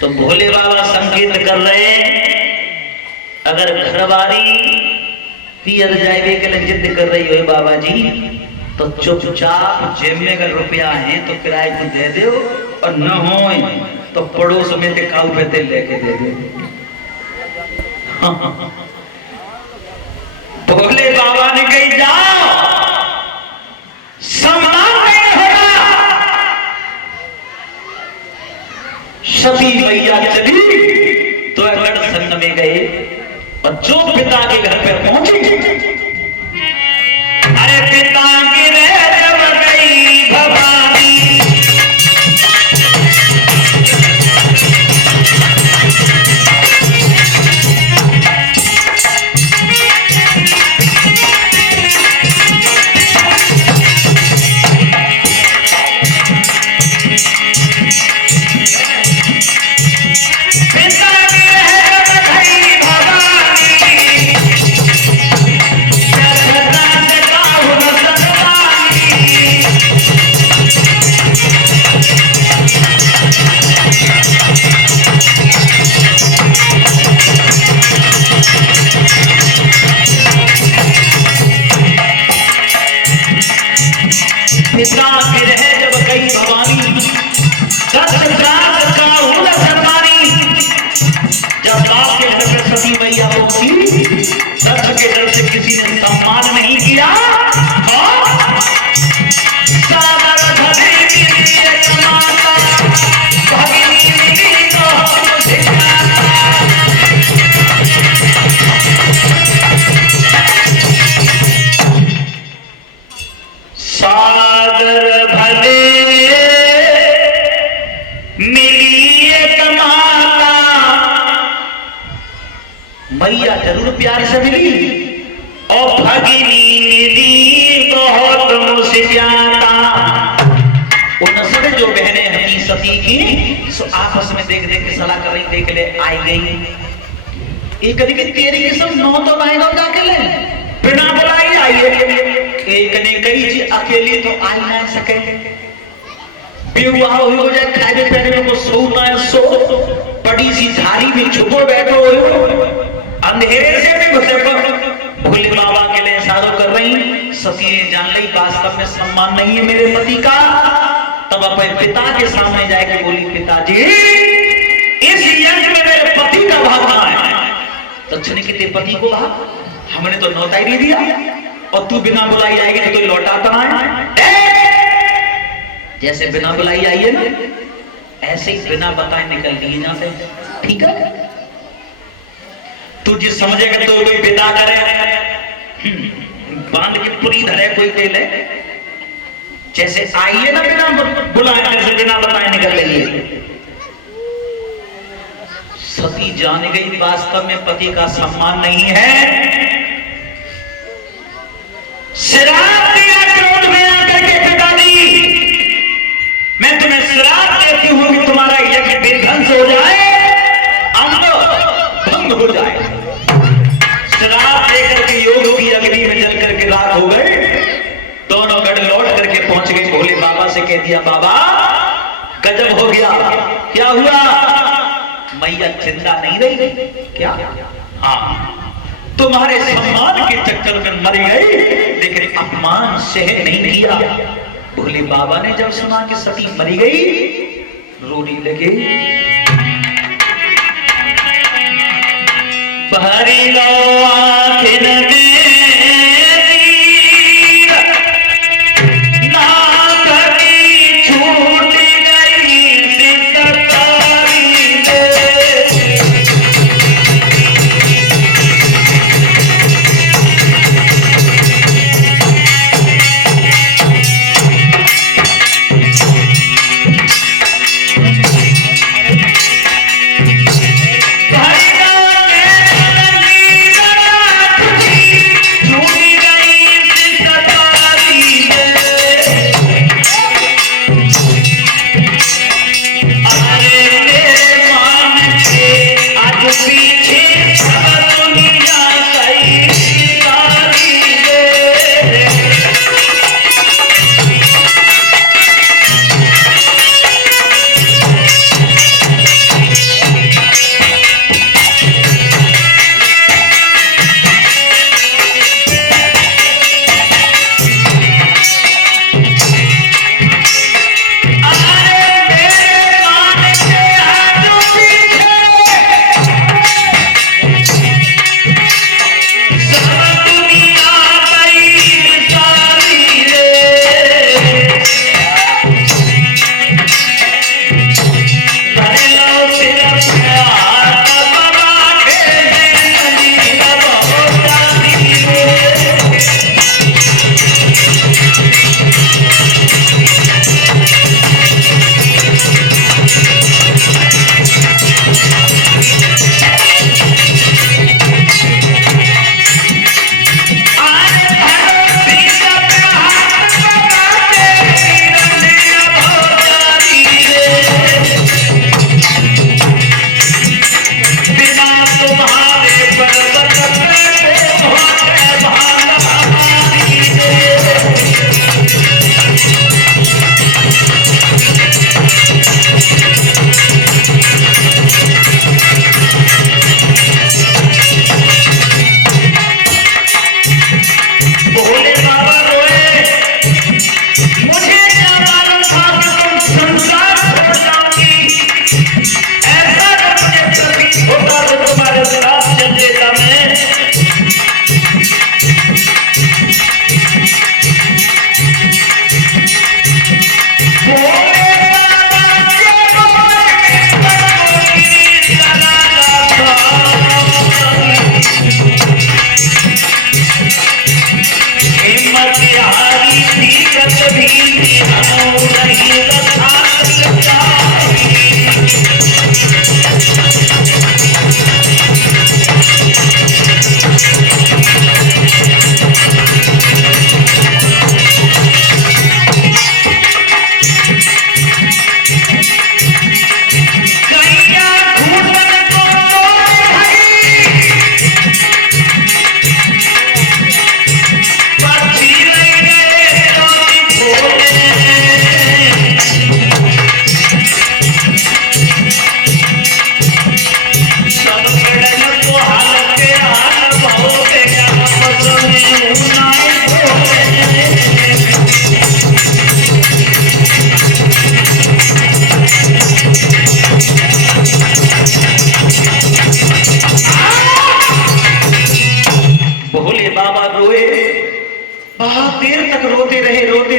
तो भोले बाबा संकेत कर रहे हैं, अगर घरवाली पियर जाए के लिए जिद कर रही हो बाबा जी, तो चुपचाप जेब में अगर रुपया है तो किराए को दे दो, और न हो तो पड़ोस में ते काऊ पे ते लेके दे दो। भोले बाबा ने कही जाओ, सम्मान नहीं होगा। सती मैया चली तो अगड़ संग में गए, और जो पिता के घर पे पहुंचे, अरे पिता की रे जब गई भवानी, मैया जरूर प्यार से मिली, और भगिनी मिली बहुत मुस्कुराता। उन सब जो बहनें हमी सती की सो आपस में देख देख के सलाह कर रही, देख ले आई गई एक करी तेरी किस्म नौ तो आएगा जाके ले, बिना बुलाई आई एक ने कही जी अकेली तो आ ना सके, बेहुआ हो जाए खाने पीने में सो ना सो, बड़ी सी झाड़ी में छुपो बैठो हो, अंधेरे से भी घुसे पर भोले बाबा के लिए इशारा कर रही। सती ने जान ली वास्तव में सम्मान नहीं है मेरे पति का, तब अपने पिता के सामने जाके बोली, पिताजी इस यज्ञ में मेरे पति का भाग कहां है? तो छने के तेरे पति को भाग, हमने तो न्योता ही नहीं दिया, और तू बिना बुलाई आएगी तो लौटाता है। जैसे बिना बुलाई आई है ना, ऐसे ही बिना बताए निकल लिए जाते, ठीक है? तू जिस समझेगा तो कोई विदा करे, बांध की पूरी धरे कोई तेल है, जैसे आइए ना बिना बुलाए, जैसे बिना बताए निकल लेंगे। सती जान गई वास्तव में पति का सम्मान नहीं है। श्राप दिया क्रोध में आकर के, पिताजी मैं तुम्हें श्राप देती हूं कि तुम्हारा यज्ञ विध्वंस हो जाए, अंग भंग हो जाए। श्राप देकर के योग की अग्नि में जल करके राख हो गए। दोनों गढ़ लौट करके पहुंच गए, भोले बाबा से कह दिया, बाबा गजब हो गया। क्या हुआ? मैया चिंता नहीं रही क्या? हाँ, तुम्हारे सम्मान के चक्कर में मर गई, लेकिन अपमान सह नहीं किया। भोले बाबा ने जब सुना कि सती मरी गई, रोने लगे। भरी लो आखिर में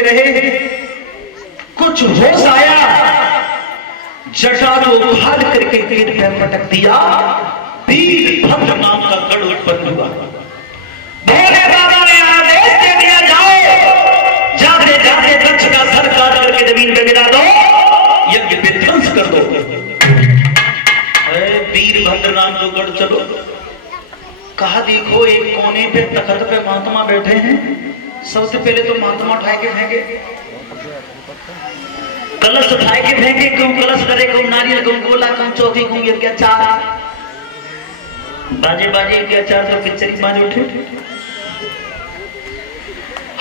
रहे, कुछ होश आया, जटा को उखाड़ करके पेट में पटक दिया, वीरभद्र नाम का गढ़ उत्पन्न हुआ। भोले बाबा ने आदेश दे दिया, जाओ जाते जाते दक्ष का सर काट करके जमीन पे गिरा दो, यज्ञ विध्वंस कर दो। वीरभद्र नाम जो गढ़ चलो, कहा देखो एक कोने पे तखत पे महात्मा बैठे हैं, सबसे पहले तो महात्मा उठाए के फेंके, कलश उठाए के फेंके, क्यों कलश करे, क्यों नारियल, क्यों गोला, क्यों चौकी, क्यों ये क्या चार बाजे बाजे क्या चार तो पिक्चरी बाज उठे,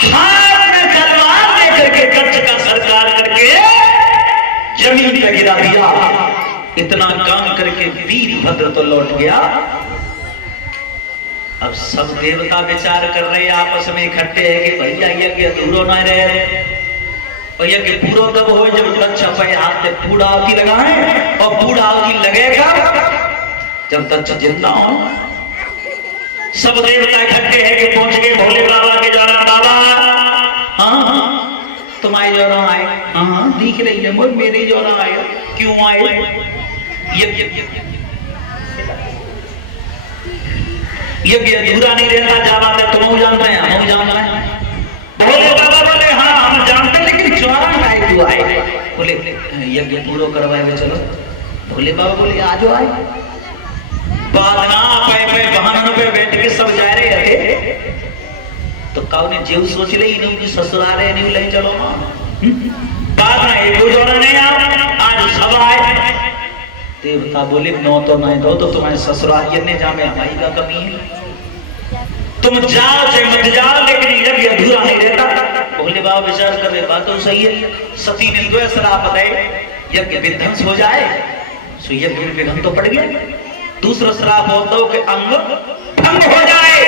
हाथ में तलवार लेकर के दक्ष का सरकार करके जमीन पे गिरा दिया। इतना काम करके वीरभद्र तो लौट गया। अब सब देवता विचार कर रहे आपस में इकट्ठे है कि भैया यज्ञ अधूरो ना रहे, और यज्ञ पूरा कब हो जब दक्ष अपने हाथ में पूरा आहुति लगाए, और पूरा आहुति लगेगा जब दक्ष जिंदा हो। सब देवता इकट्ठे है कि पहुंच गए भोले बाबा के जोरा, बाबा हाँ तुम्हारे जोरा आए, हाँ दिख रही है मोर मेरे जोरा आए, क्यों आए, यज्ञ अधूरा नहीं रहता, जावा में तुम जानते हैं, हम जानते हैं। भोले बाबा बोले हाँ हम जानते, लेकिन जोरा आए क्यों आए, बोले यज्ञ पूरा करवाए चलो। भोले बाबा बोले आज आए, बादना पे बहानों पे बैठ के सब जा रहे थे, तो काऊ ने जीव सोच ले इन्हीं ससुराल नहीं ले चलो, बादना एक जोड़ा नहीं आज सब आए। देवता बोले नो तो नहीं दो, तो तुम्हारे ससुराल ये नहीं जामे हमारी का कमी है, तुम जाओ चाहे मत जाओ, लेकिन यज्ञ अधूरा नहीं रहता। भोले बाबा विचार कर रहे, बात तो सही है, सती ने दो श्राप बताए, यज्ञ विध्वंस हो जाए, सो यज्ञ में विघ्न तो पड़ गया। दूसरा श्राप होता हो कि अंग भंग हो जाए।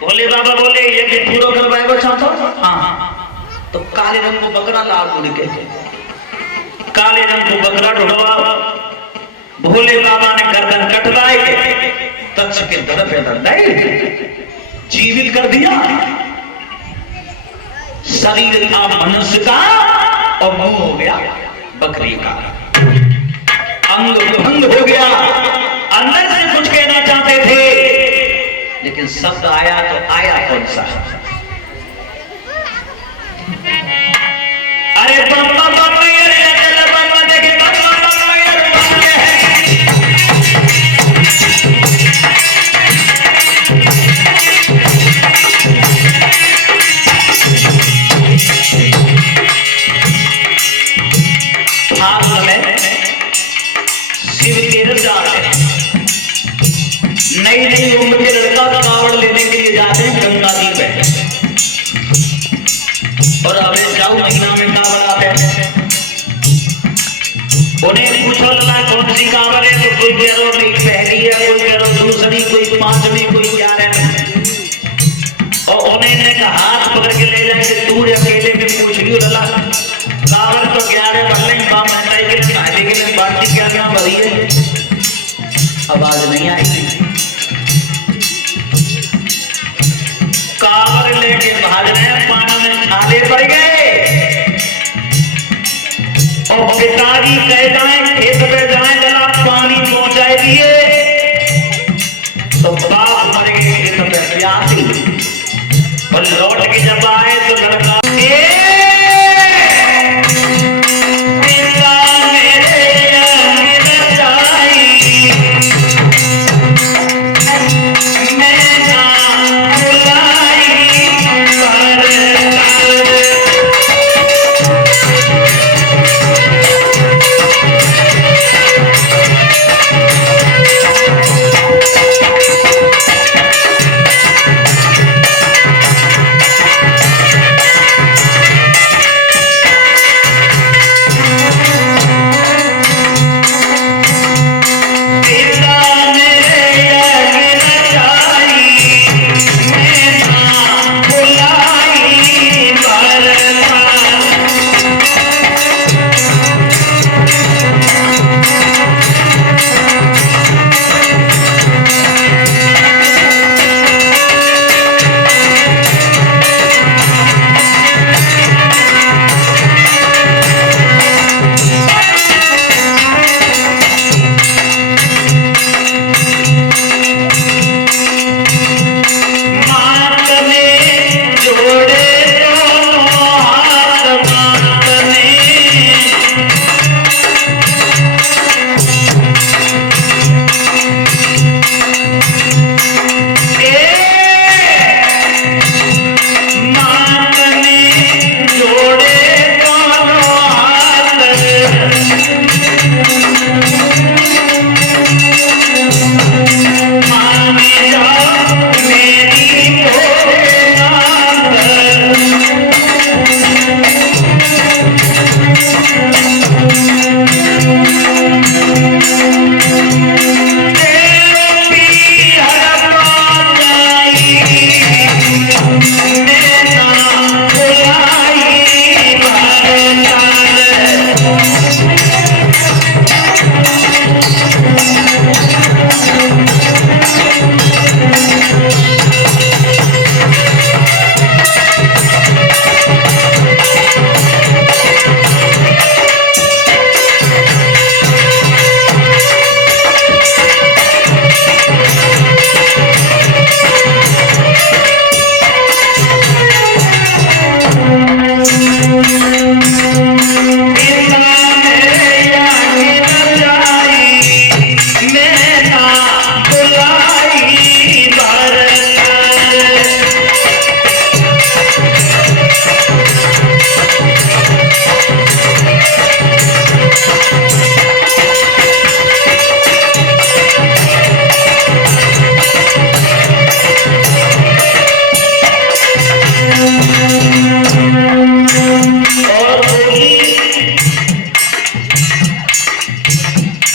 भोले बाबा बोले यज्ञ पूरा करवाए वो चाहता हूं, हाँ तो काले रंग को बकरा ला उड़ के, काले रंग को बकरा ढूंढवा, भोले बाबा ने गर्दन कटवाए के दक्ष के दर पे दंडाई जीवित कर दिया। शरीर था मनुष्य का और मुंह हो गया बकरी का, अंग भंग हो गया। अंदर से कुछ कहना चाहते थे, लेकिन शब्द आया तो आया कौन सा, अरे नई नई उम्र के लड़का कावड़ लेने के लिए जाते हैं गंगा जी पे, और अबे जाओ महीना में कावड़ आते हैं, उन्हें पूछो लगा कौन सी कावड़ है, तो कोई कह रहा नहीं पहली है, कोई कह रहा दूसरी, कोई पांचवी, कोई 11, और उन्हें हाथ पकड़ के ले जाए कि दूर अकेले में पूछ लियो लला कावड़ तो 11 बनने बाप महंगाई के लिए खाने के लिए बाटी क्या क्या भरी है, आवाज नहीं आई। कावड़ लेके भाग रहे हैं, पानी में छाले पड़ गए, और पिताजी कह जाए खेत पे जाए जरा पानी पहुंचाए दिए, तो बाप मर गए खेत पे प्यासी, और लौट के जब आए तो लड़का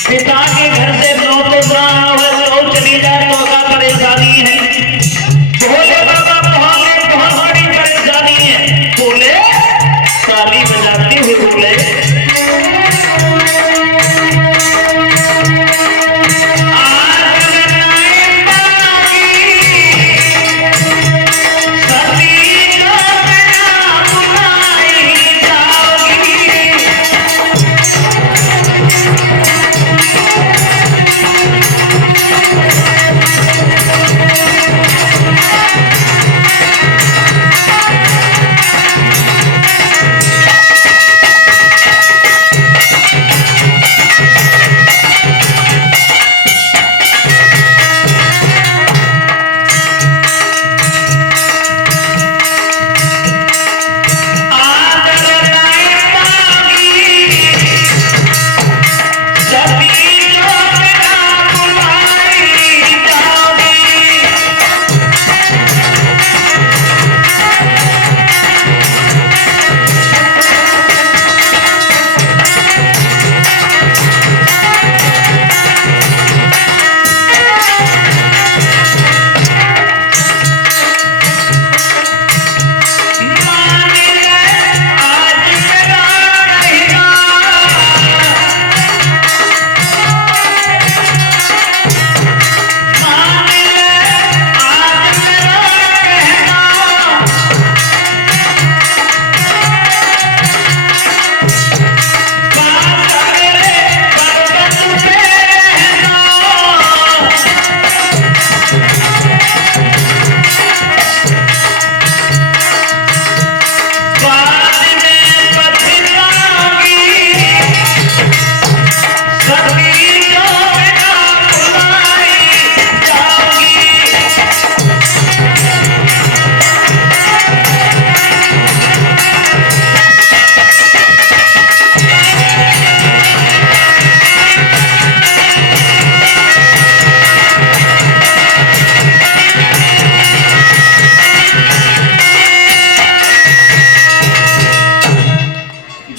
पिता के घर से तो चली जाए तो क्या परेशानी है। भोले बाबा बहुत बड़ी परेशानी है। बोले ताली बजाते हुए बोले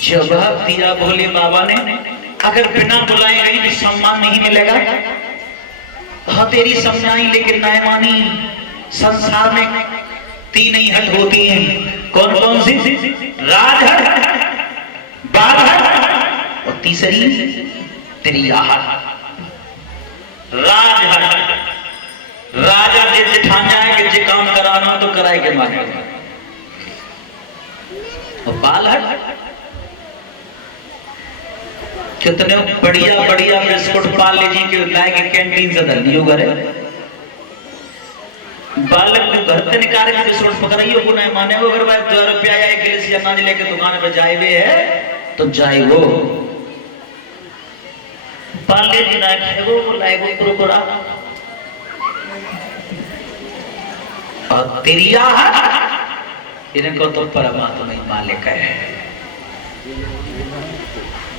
जवाब दिया भोले बाबा ने, अगर बिना बुलाए गई तो सम्मान नहीं मिलेगा। हाँ तेरी समझाई लेकिन नहीं मानी। संसार में तीन ही हट होती हैं, कौन कौन सी? राजहट, बालहट और तीसरी तेरी आहट। राजहट राजा जे ठान जाए कि जे काम कराना तो कराए के माने। और बालहट कितने बढ़िया बढ़िया बिस्कुट पाल लीजिए कि लाए के कैंटीन से धर लियो घरे। बालक को घर से निकाल के बिस्कुट पकड़ाइयो को नहीं माने वो। अगर भाई 2 रुपया या 1 गिलास अनाज लेके दुकान पे जाए हुए है तो जाए वो पाले जी ना खेगो को लाए को कुरकुरा। और तेरिया इनको तो परमात्मा ही मालिक है।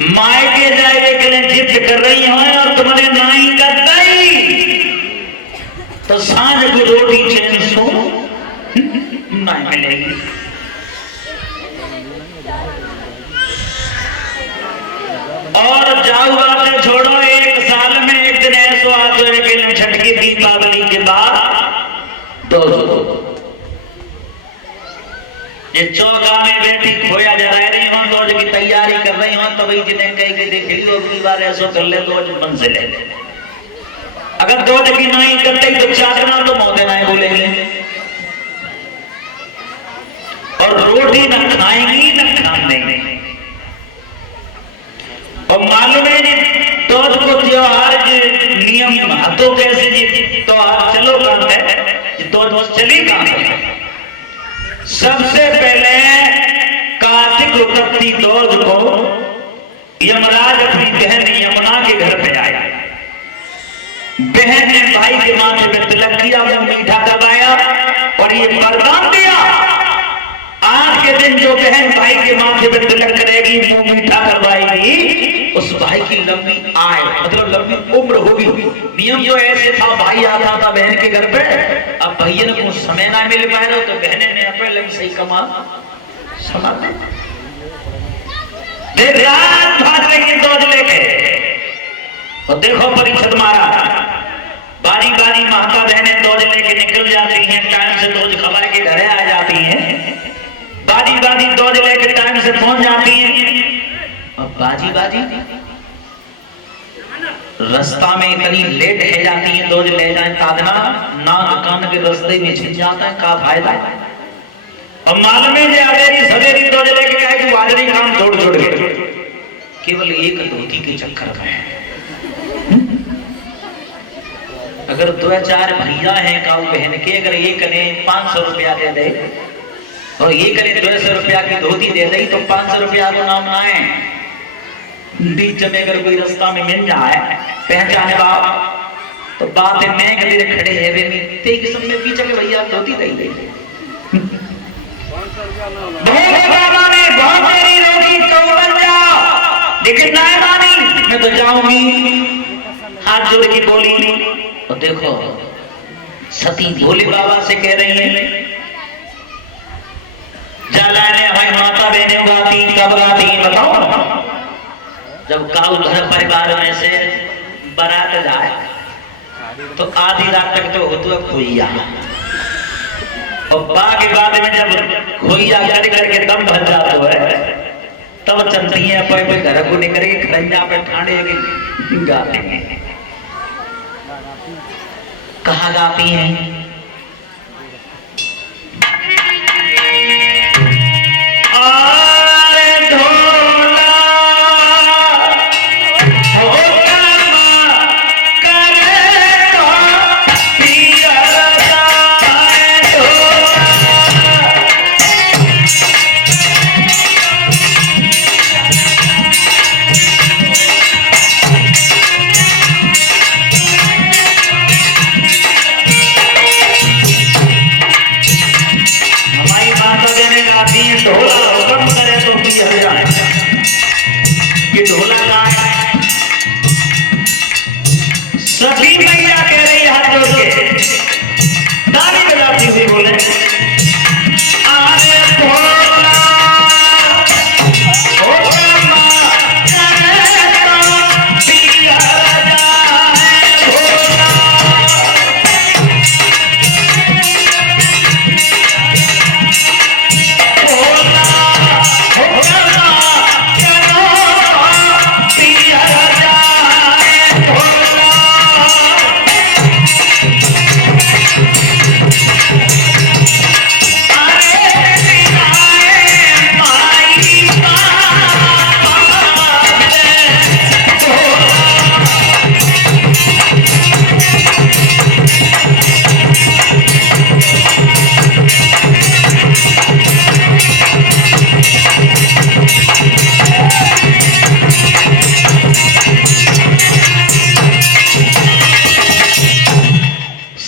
मायके जाए के लिए जिद कर रही हो और तुम्हारे नाई करता ही तो सांझ को रोटी चैन सो नहीं मिलेगी। और जाओ बातें छोड़ो, 1 साल में 1 दिन ऐसा आता है कि छठकी दीपावली के बाद 2 ये चौका में बेटी खोया जा रही हो तो की तैयारी कर रही हो तो भाई जिन्हें कहीं के देख ली अगली बार ऐसा कर ले तो आज मन से ले ले। अगर 2 की नहीं करते तो 4 ना तो मौते ना बोलेंगे। और रोटी न खाएंगी न खान देंगे। और मालूम है जी तो त्योहार नियम तो कैसे जी त्योहार चलो काम है तो चली काम है। सबसे पहले कार्तिक उतरती दोज को यमराज अपनी बहन यमुना के घर पे आया। बहन ने भाई के माथे पे तिलक किया, वो मीठा दबाया और ये वरदान दिया आज के दिन जो बहन भाई के माथे पे तिलक करेगी, मुंह मीठा करवाएगी, उस भाई की लंबी आय मतलब लंबी उम्र होगी। नियम जो ऐसे था, भाई आता था बहन के घर पे, अब भैया ने कुछ समय ना मिल पाए तो बहने ने अपने सही कमा समा रात भाग रही दूध लेके और देखो परीक्षित महाराज, बारी बारी माता बहनें दूध लेके निकल जाती हैं, टाइम से दूध खबर के घरे आ जाती हैं, बारी बारी दूध लेके टाइम से पहुंच जाती हैं। और बाजी बाजी रास्ता में इतनी लेट है जाती है, दूध ले जाए तादना नाक कान के रास्ते में छिप जाता है, का फायदा। और मालूम है जे अवेरी सवेरी दूध लेके आए कि वाजरी काम छोड़ छोड़ के केवल एक धोती के चक्कर में है। अगर दो चार भैया हैं काऊ बहन के, अगर एक ने 500 रुपया दे दे और एक ने 200 रुपया की धोती दे दी तो 500 रुपया को नाम ना है। बीच में अगर कोई रास्ता में मिल जाए पहचाने वाला तो बात है, मैं कभी खड़े है वे ते किस्म में पीछे के भैया धोती दे दे। भोले बाबा ने बहुत तेरी रोटी तो बन जा, लेकिन ना मानी मैं तो जाऊंगी। हाथ जोड़ के बोली। और देखो सती भोले बाबा से कह रही है, जाला ने हमारी माता बहनें गाती कब गाती बताओ। जब काऊ घर परिवार में से बारात जाए तो आधी रात तक तो होता है खोइया, और बाकी बाद में जब खोइया कर करके दम भर जाता है तब चलती है पे घर को निकल के खड़ंजा पे ठाणे के गाते हैं। कहाँ गाती हैं? सती मैया कह रही हाथ जोड़ के ताली बजाती हुई बोले, आरे भोला ओ रामा करे तो पिया जाए भोला। भोला ओ रामा करो पिया जाए भोला।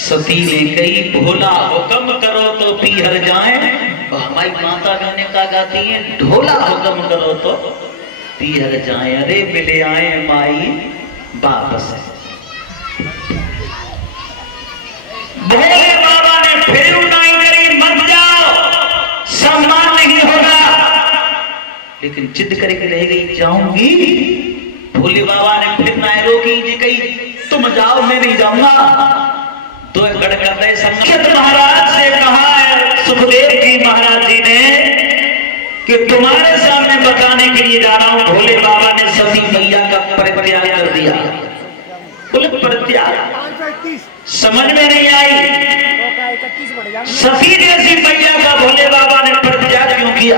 सती ने कही भोला हुक्म करो तो पीहर जाए। हमारी माता बहने का गाती है, ढोला हुक्म करो तो पीहर जाए। अरे मिले आए माई वापस। भोले बाबा ने फिर उठाई करी, मत जाओ सम्मान नहीं होगा, लेकिन जिद करके रह गई जाऊंगी। भोले बाबा ने फिर ना रोकी जी, कही तुम जाओ मैं नहीं जाऊंगा। तो महाराज से कहा है सुखदेव जी महाराज जी ने कि तुम्हारे सामने बताने के लिए जा रहा हूं। भोले बाबा ने सती मैया का परित्याग कर दिया। बोले परित्याग समझ में नहीं आई। सती जैसी मैया का भोले बाबा ने परित्याग क्यों किया?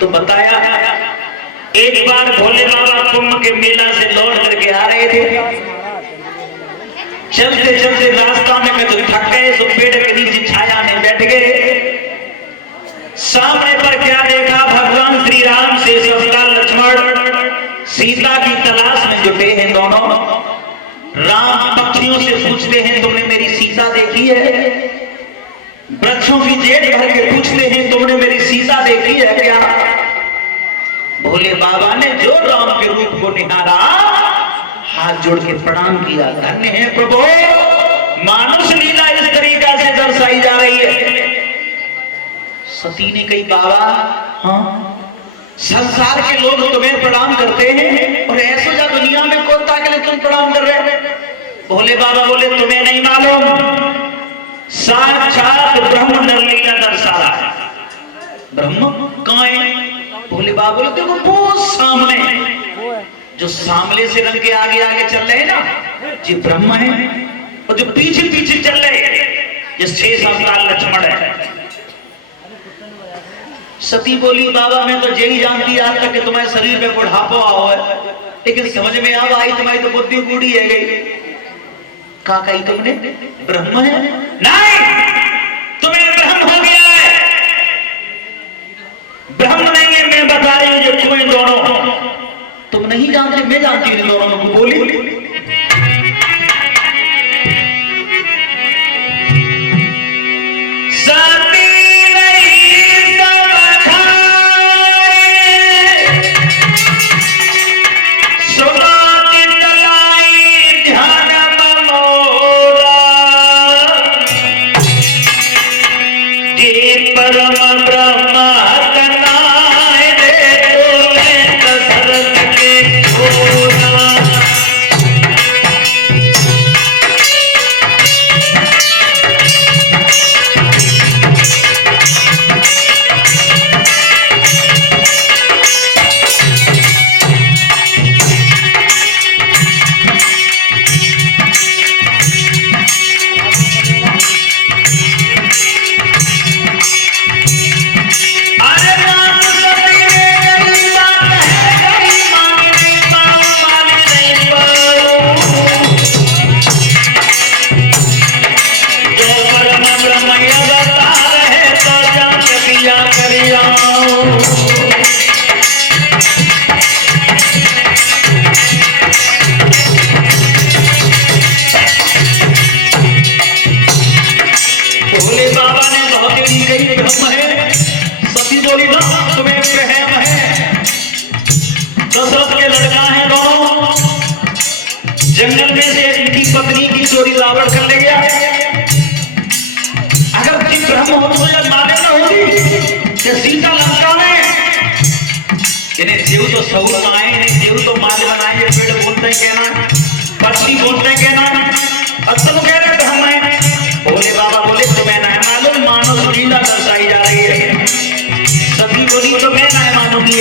तो बताया, एक बार भोले बाबा कुंभ के मेला से लौट करके आ रहे थे, चलते चलते रास्ता में कभी थक गए तो पेड़ के नीचे छाया में बैठ गए। सामने पर क्या देखा? भगवान श्री राम से सवता लक्ष्मण सीता की तलाश में जुटे हैं दोनों। राम पक्षियों से पूछते हैं तुमने मेरी सीता देखी है? वृक्षों की जेड़ भर के पूछते हैं तुमने मेरी सीता देखी है क्या? भोले बाबा ने जो राम के रूप को निहारा, हाथ जोड़ के प्रणाम किया। धन्य है प्रभु, मानुष लीला इस तरीका से दर्शाई जा रही है। सती ने कही बाबा हाँ संसार के लोग तुम्हें प्रणाम करते हैं और ऐसो जा दुनिया में कौन के लिए तुम प्रणाम कर रहे हैं? भोले बाबा बोले तुम्हें नहीं मालूम, साक्षात ब्रह्म नर लीला दर्शा रहा है। ब्रह्म कहाँ है? भोले बाबा बोले देखो वो सामने, जो सामने से रंग के आगे आगे चल रहे हैं ना, ये ब्रह्म है, और जो पीछे पीछे चल रहे ये 6 अवतार लक्ष्मण है। सती बोली बाबा मैं तो यही जानती आज तक कि तुम्हारे शरीर में बुढ़ापा हुआ है, लेकिन समझ में अब आई तुम्हारी तो बुद्धि बूढ़ी है गई। कहा कही तुमने ब्रह्म है? नहीं, तुम्हें ब्रह्म हो गया है। ब्रह्म नहीं है, मैं बता रही हूं जो तुम्हें दोनों, तुम नहीं जानते, मैं जानती हूं दोनों को। बोली जंगल में से इनकी पत्नी की चोरी रावण कर ले गया। अगर तुम ब्रह्म हो तो जब माने न होगी कि सीता लंका में इन्हें देव तो सऊर आए, इन्हें देव तो माल बनाएंगे, पेड़ बोलते हैं कहना, पक्षी बोलते हैं कहना, और तुम कह रहे ब्रह्म है। भोले बाबा बोले तुम्हें ना मालूम, मानव लीला दर्शाई जा रही है। सभी बोली तो मैं ना मानूंगी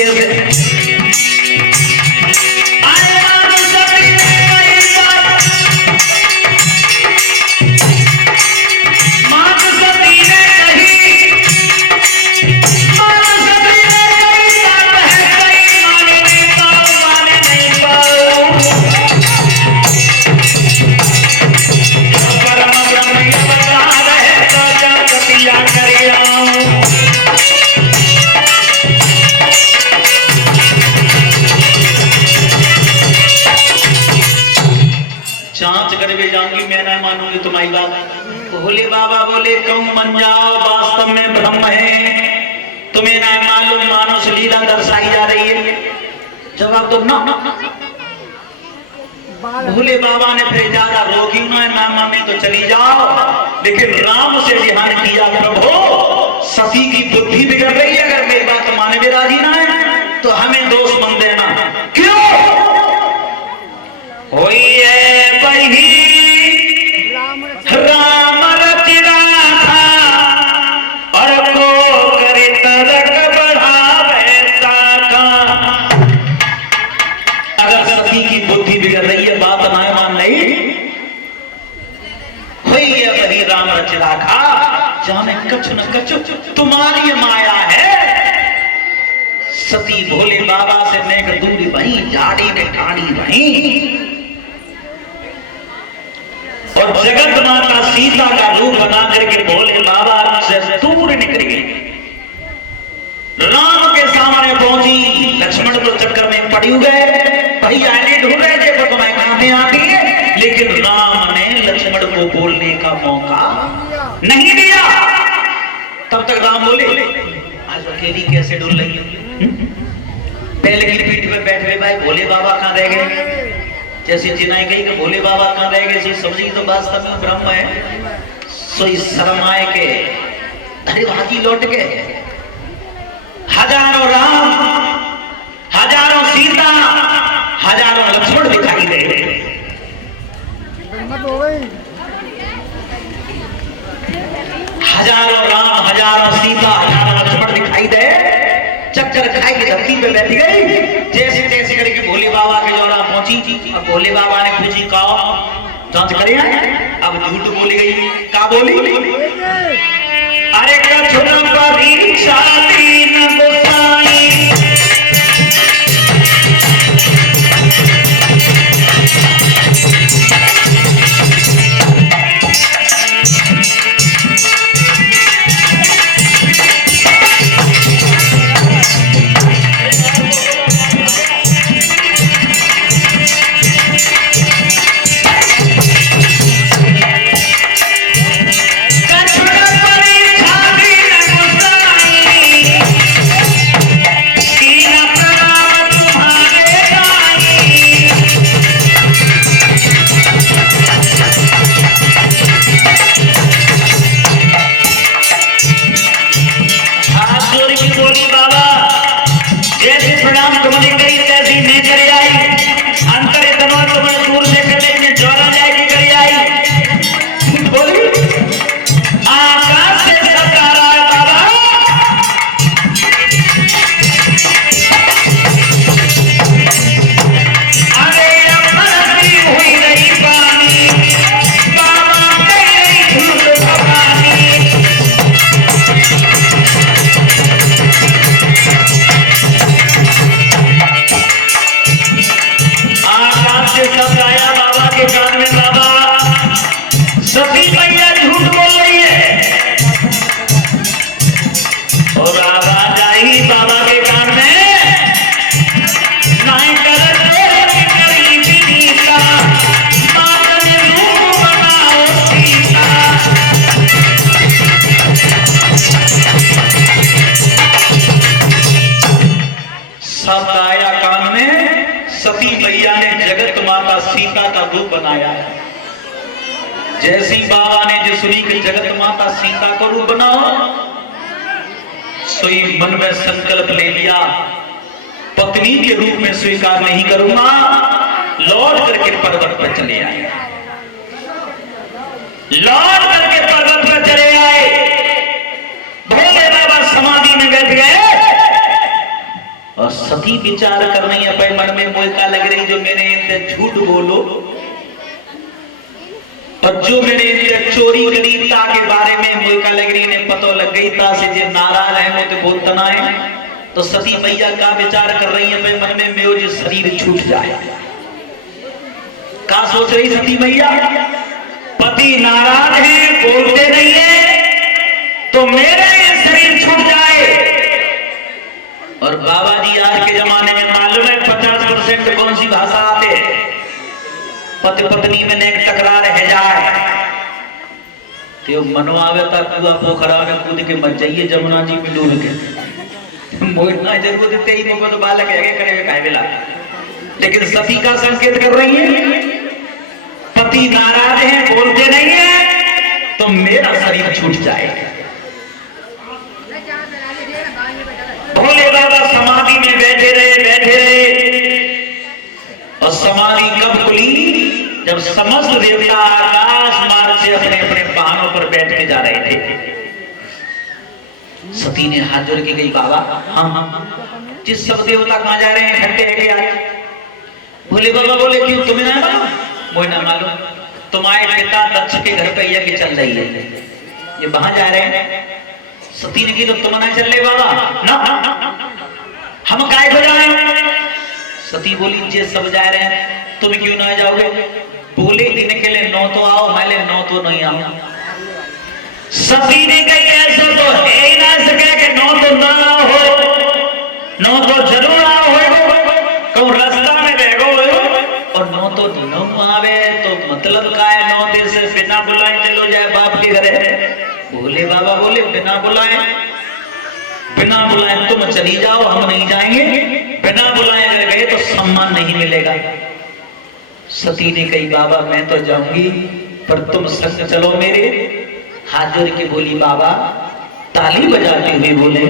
जाऊंगी, मैं ना मानूंगी तुम्हारी बात। भोले बाबा बोले कहूं मन जाओ, वास्तव में ब्रह्म है, तुम्हें ना मालूम, मानव लीला दर्शाई जा रही है। जवाब तो ना। भोले बाबा ने फिर ज्यादा रोकी ना, मामा में तो चली जाओ, लेकिन राम से ध्यान किया प्रभु सती की बुद्धि बिगड़ रही है, अगर मेरी बात माने भी राजी ना है तो हमें दोष मन देना। क्यों होई है बही राम रचिरा और को करे तरक बढ़ावे ताका। अगर सती की बुद्धि बिगड़ रही है, बात ना मान नहीं हुई है बही राम रचिरा खा, जाने कछ न कछ तुम्हारी माया है। सती भोले बाबा से नेक दूरी वही, झाड़ी में ठाड़ी वही, और जगत माता सीता का रूप बना करके भोले बाबा से दूर निकली, राम के सामने पहुंची। लक्ष्मण तो चक्कर में पड़ी गए, भाई आने ढूंढ रहे थे तो तुम्हें कहने आती है, लेकिन राम ने लक्ष्मण को बोलने का मौका नहीं दिया। तब तक राम बोले आज अकेली कैसे डुल रही है? पहले की पीठ पर बैठ गए, भाई भोले बाबा कहां रह गए? जैसे जिनाई गई कि भोले बाबा कहां रह गए, समझी तो वास्तव में ब्रह्म है। सोई शर्म आए के अरे भागी लौट गए, हजारों राम हजारों राम, हजारों सीता, हजारों लक्ष्मण दिखाई दे, चक्कर खाई के धरती पे बैठी गई। जैसे तैसे करके भोले बाबा के जौरा पहुंची। अब भोले बाबा ने पूछी कहो जांच करे। अब झूठ बोली गई। का बोली? अरे कछुन परीक्षा दीन गोसाई, जैसी बाबा ने जो सुनी कि जगत माता सीता को रूप बनाओ, सोई मन में संकल्प ले लिया पत्नी के रूप में स्वीकार नहीं करूंगा। लौट करके पर्वत पर चले आए। लौट करके पर्वत पर चले आए। भोले बाबा समाधि में बैठ गए और सती विचार कर रही है। भाई मन में मोहका लग रही जो मैंने झूठ बोलो और जो मेरे चोरी गरीबता के बारे में मोहका लग रही ने पतो लग गई था से जे नाराज है वो तो बहुत तना है। तो सती मैया का विचार कर रही है भाई मन में मेरा जो शरीर छूट जाए। का सोच रही सती मैया? पति नाराज है, बोलते नहीं है, तो मेरा ये शरीर छूट जाए। और बाबा जी आज के जमाने में मालूम है 50% कौन सी भाषा आते हैं? पति पत्नी में नेक तकरार है जाए तो मनवावे ता कुआ पोखरा में कूद के मर जाइए जमुना जी में डूब के मोइना जरूर देते ही मको तो बालक है करे काहे बेला। लेकिन सती का संकेत कर रही है पति नाराज है, बोलते नहीं है, तो मेरा शरीर छूट जाएगा। भोले बाबा समाधि में बैठे रहे और समाधि कब खुली? जब समस्त देवता आकाश मार्ग से अपने अपने वाहनों पर बैठ के जा रहे थे। सती ने हाथ जोड़ के कही बाबा हम जिस सब देवता कहां जा रहे हैं ठंडे है क्या? भोले बाबा बोले क्यों तुम्हें ना मालूम? मुझे ना मालूम। तुम्हारे पिता दक्ष के घर पे यज्ञ चल रही है, ये वहां जा रहे हैं। सती ने की तो तुम ना चल रहे बाबा ना, हम काय हो जाए? सती बोली जे सब जा रहे हैं तुम क्यों ना जाओगे? बोले दिन के लिए 9 तो आओ, मैले 9 तो नहीं आओ। सती ने कही ऐसा तो है ही ना सके कि 9 तो ना हो, 9 तो जरूर आओ कहूं रास्ता में रहो और 9 तो न आवे तो मतलब का है 9 दिन से बिना बुलाए चलो जाए बाप के घरे। भोले बाबा बोले बिना बुलाए तुम चली जाओ, हम नहीं जाएंगे। बिना बुलाए अगर गए तो सम्मान नहीं मिलेगा। सती ने कही बाबा मैं तो जाऊंगी पर तुम संग चलो मेरे। हाथ जोड़ के बोली बाबा, ताली बजाते हुए बोले